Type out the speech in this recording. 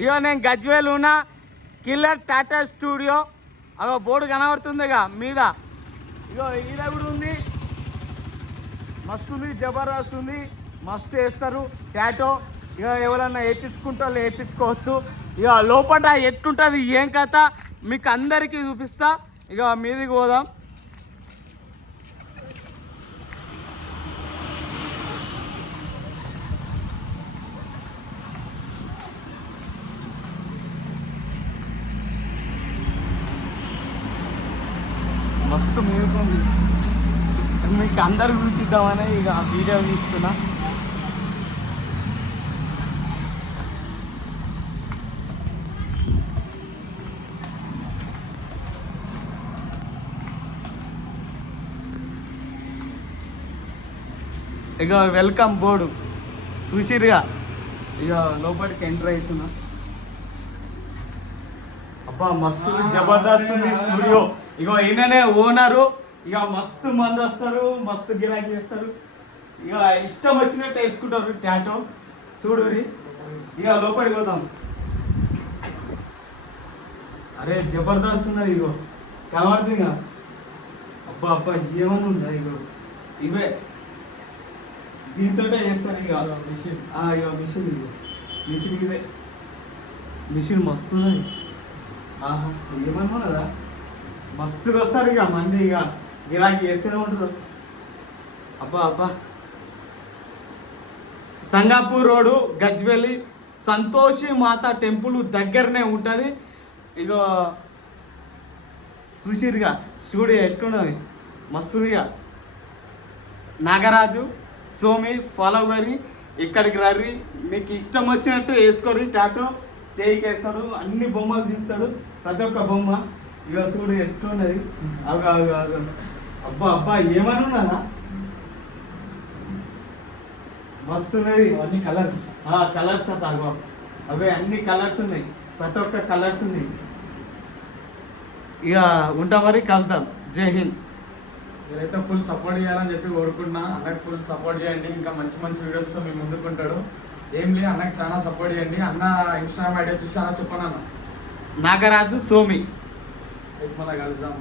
ఇగో నేను గజ్వేల్ ఉన్నా, killer Tata studio. అదో బోర్డు కనబడుతుందిగా మీద. ఇగో ఈడ కూడా ఉంది, మస్తు ఉంది, జబర్దస్త్ ఉంది, మస్తు వేస్తారు టాటో. ఇక ఎవరన్నా వేయించుకుంటా వేయించుకోవచ్చు. ఇక లోపల ఎట్లుంటుంది ఏం కథ మీకు అందరికీ చూపిస్తా. ఇక మీదికి పోదాం. మస్తు మీరుకుంది, మీకు అందరు చూపిద్దామని ఇక వీడియో తీస్తున్నా. ఇక వెల్కమ్ బోర్డు చూసిరుగా. ఇక లోపలికి ఎంటర్ అవుతున్నా. అబ్బా మస్తు జబర్దస్త్ ఉంది స్టూడియో. ఇక ఈయననే ఓనరు. ఇక మస్తు మంది వస్తారు, మస్తు గిరాకీ చేస్తారు. ఇక ఇష్టం వచ్చినట్టు వేసుకుంటారు టాటో. చూడురి, ఇక లోపలికి పోతాం. అరే జబర్దస్త్ ఉన్నది. ఇగో కనబడుతుంది ఇక. అబ్బా అబ్బా ఏమన్నా ఉందా? ఇగో ఇవే దీంతో చేస్తారు. ఇక మిషన్, ఇక మిషన్, ఇగో మిషన్ ఇదే. మిషన్ మస్తు ఉన్నది. ఆహా ఏమనుకున్నదా, మస్తుగా వస్తారు ఇక మంది. ఇక గిరాకీ చేస్తూనే ఉంటారు. అబ్బా అబ్బా. సంగాపూర్ రోడ్డు గజ్వేలి సంతోషి మాత టెంపుల్ దగ్గరనే ఉంటుంది. ఇక చూసిరుగా స్టూడియో ఎట్లున్నది, మస్తుగా. నాగరాజు సోమి ఫాలో కరి ఇక్కడికి రర్రి, మీకు ఇష్టం వచ్చినట్టు వేసుకోరి. టాటో చేయికి వేస్తాడు, అన్ని బొమ్మలు తీస్తాడు, ప్రతి ఒక్క బొమ్మ. ఇక చూడు ఎట్లున్నది. అవి అబ్బా అబ్బా ఏమని ఉన్నదా, మస్తున్నది. అన్ని కలర్స్, కలర్స్ అట. అగో అవే అన్ని కలర్స్ ఉన్నాయి, ప్రతి ఒక్క కలర్స్ ఉన్నాయి. ఇక ఉంటా మరి, కలుద్దాం. జై హింద్. మీరైతే ఫుల్ సపోర్ట్ చేయాలని చెప్పి కోరుకుంటున్నా. అన్నకి ఫుల్ సపోర్ట్ చేయండి, ఇంకా మంచి మంచి వీడియోస్తో మీ ముందుకుంటాడు. ఏం లేదు, అన్నకి చాలా సపోర్ట్ చేయండి. అన్న ఇన్స్టాగ్రామ్ ఐడియా చూసి అలా చెప్పను. అన్న నాగరాజు సోమి. మళ్ళీ కలుద్దాం.